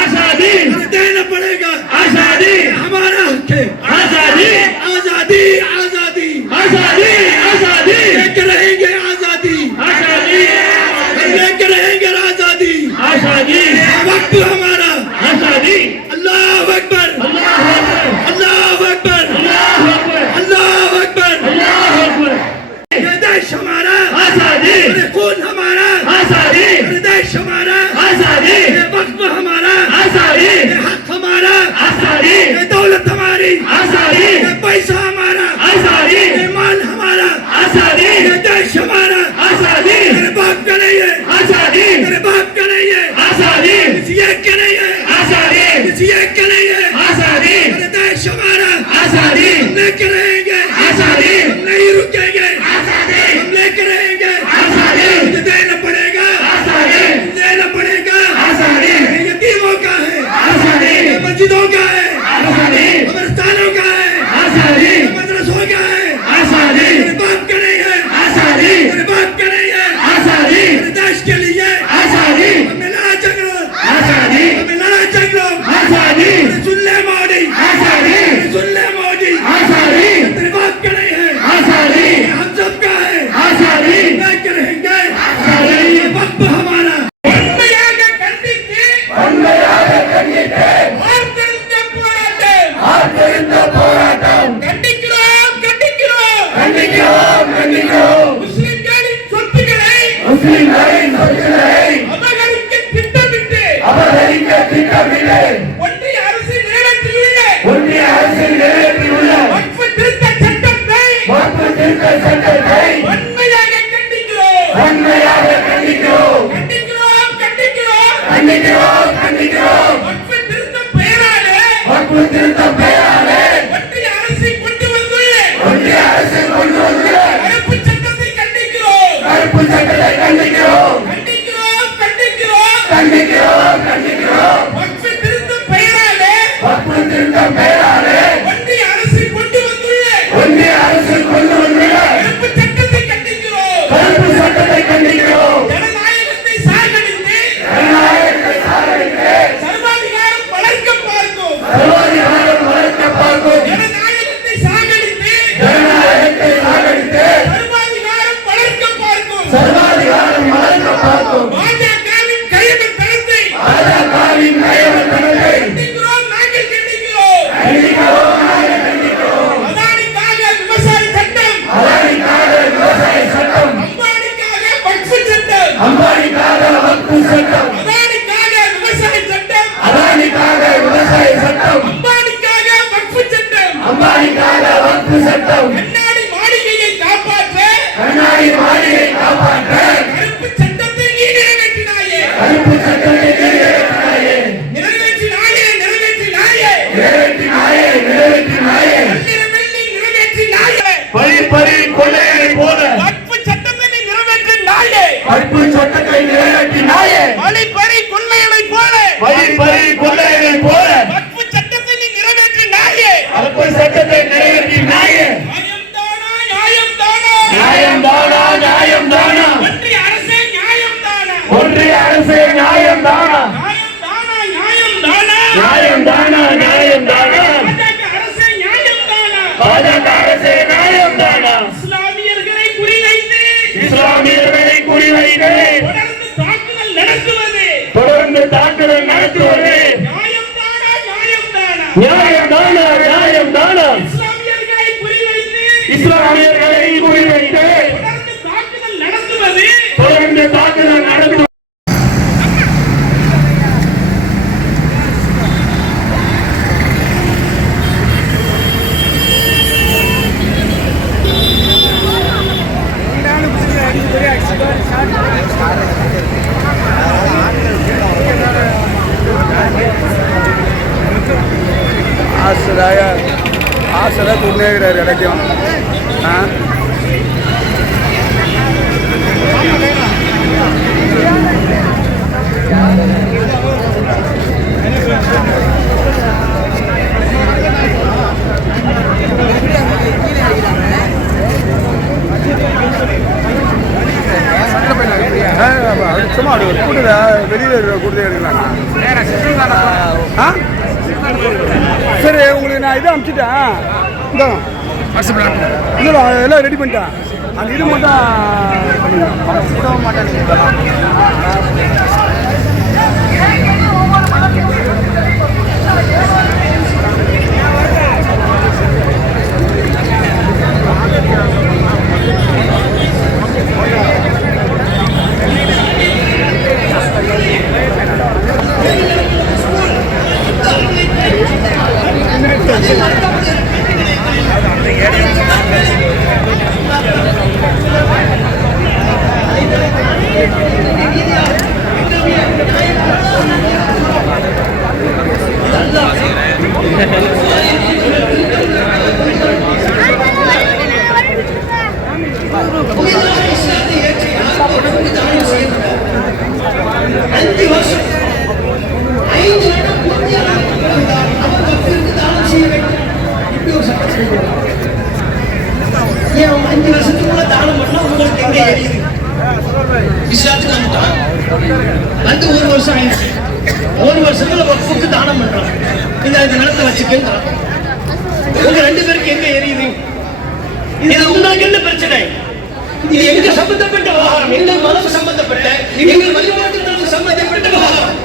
आजादी देना पड़ेगा, आजादी हमारा हक है, आजादी आजादी आजादी आजादी आजादी लेकर रहेंगे आजादी, आजादी लेकर रहेंगे आजादी, आजादी वक्त हमारा, आजादी अल्लाह अकबर, अल्लाह अकबर, अल्लाह अकबर, अल्लाह अकबर, अल्लाह अकबर, अल्लाह अकबर। ये देश हमारा, आजादी खून हमारा, आजादी देश हमारा, आजादी वक्त हमारा, आजादी हक हमारा, आजादी दौलत हमारी, आजादी पैसा हमारा, आजादी माल हमारा, आजादी देश हमारा, आजादी मेरे बाप का नहीं है, आजादी मेरे बाप का नहीं है, आजादी किसी एक का नहीं है, आजादी किसी एक का नहीं है, आजादी मेरे देश हमारा, आजादी हम लेकर रहेंगे, आजादी हम नहीं रुकेंगे, आजादी हम लेकर रहेंगे, आजादी मुझे देना पड़ेगा, आजादी देना पड़ेगा, आजादी ये यतीमों का है, आजादी ये मस्जिदों का है, आजादी कब्रिस्तानों का है, आजादी ये मदरसों का है, आजादी मेरे बाप का नहीं है, आजादी मेरे बाप का नहीं है, आजादी मेरे देश के लिए आजादी हमें लड़ा झगड़ो, आजादी हमें लड़ा झगड़ो, आजादी सुन ले मोदी, आजादी सुन ले मोदी, आजादी तेरे बाप का नहीं है, आजादी हम सब का है, आजादी लेकर रहेंगे, आजादी ये वक्त हमारा, உண்மையாக கண்டித்து போராட்டம் கண்டிக்கிறோம் முஸ்லிம்களின் சொத்துக்களை அபகரிக்க திட்டமிட்டு ஒன்றிய அரசு நிறைவேற்றியுள்ள வக்ஃப் திருத்த சட்டத்தை வன்மையாக கண்டிக்கிறோம். வக்ஃப் திருத்தம் பெயராலே ஒன்றிய அரசு கொண்டு வந்துள்ள கருப்பு சட்டத்தை கண்டிக்கிறோம். வக்ஃப் திருத்தம் பெயராலே ஒன்றிய அரசு கொண்டு வந்துள்ள கருப்பு சட்டத்தை கண்டிக்கிறோம். ஜனநாயகத்தை சாகடித்து சர்வாதிகாரம் வளர்க்க பார்க்கும். ஜனநாயகத்தை சாகடித்து சர்வாதிகாரம் வளர்க்க பார்க்கும். பாஜகவின் கையகத்தனத்தை கண்டிக்கிறோம். நாங்கள் கண்டிக்கிறோம். அதானிக்காக விவசாய சட்டம், அம்பானிக்காக வக்ஃப் சட்டம், அதானிக்காக விவசாய சட்டம், அம்பானிக்காக வக்ஃப் சட்டம், கண்ணாடி மாளிகையை காப்பாற்ற கருப்பு சட்டத்தை நீ நிறைவேற்றினாயே, நிறைவேற்றினாயே, நிறைவேற்றினாயே, பறி கொள்ளையை போல வக்ஃப் சட்டத்தை நீ நிறைவேற்றினாயே, கற்பு சட்டத்தை நிறைவேற்றினாயே, பறி கொள்ளையை போல வக்ஃப் சட்டத்தை நீ நிறைவேற்றினாயே, கற்பு சட்டத்தை நிறைவேற்றினாயே. நியாயம் தானா நியாயம் தானா ஒன்றிய அரசே நியாயம் தானா நியாயம் தானா பாஜக அரசே நியாயம் தானா இஸ்லாமியர்களை குறிவைத்து தொடர்ந்து தாக்குதல் நடத்துவது நியாயம் தானா இஸ்லாமியர்களை குறிவைத்து தொடர்ந்து தாக்குதல் நடத்துவது ஆசை துணியாகிறார் இடக்கும் சும்மா கூட்டுதா வெளியில் கூட்டுதே எடுக்கலாம் சரி உங்களுக்கு நான் இதை அனுப்பிச்சிட்டேன் இந்த இல்லை எல்லாம் ரெடி பண்ணிட்டேன் அந்த இது மட்டும் வந்து ஒரு வருஷம் ஆயிடுச்சு. ஒரு வருஷத்துல வக்ஃபுக்கு தானம் பண்றோம். இந்த நிலத்தை வச்சுக்கேன்னு உங்க 2 பேருக்கு எங்க எரியுது? இது உங்களுக்கு என்ன பிரச்சனை? இது எங்க சம்பந்தப்பட்ட விவகாரம், எங்கள் மதம் சம்பந்தப்பட்ட, எங்கள் வழிபாட்டுக்கு சம்பந்தப்பட்ட விவகாரம்.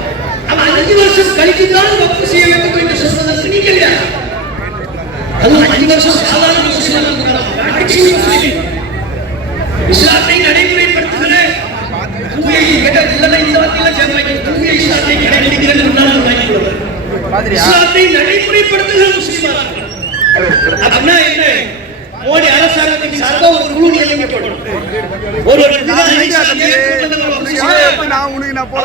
5 வருஷம் கழித்துதான் வக்ஃப் செய்ய வேண்டும் என்று சொல்வதற்கு நீங்க இல்லையா? அதுவும் 5 வருஷம் சாதாரண இஸ்லாத்தை நடைமுறைப்படுத்துகிற இஸ்லாத்தை நடைமுறைப்படுத்துகிற முஸ்லிம்கள் அப்படின்னா என்ன? மோடி அரசாங்கத்தின் சார்பாக ஒரு குழு நியமிக்கப்படும். ஒரு நான் உனக்கு நான் போல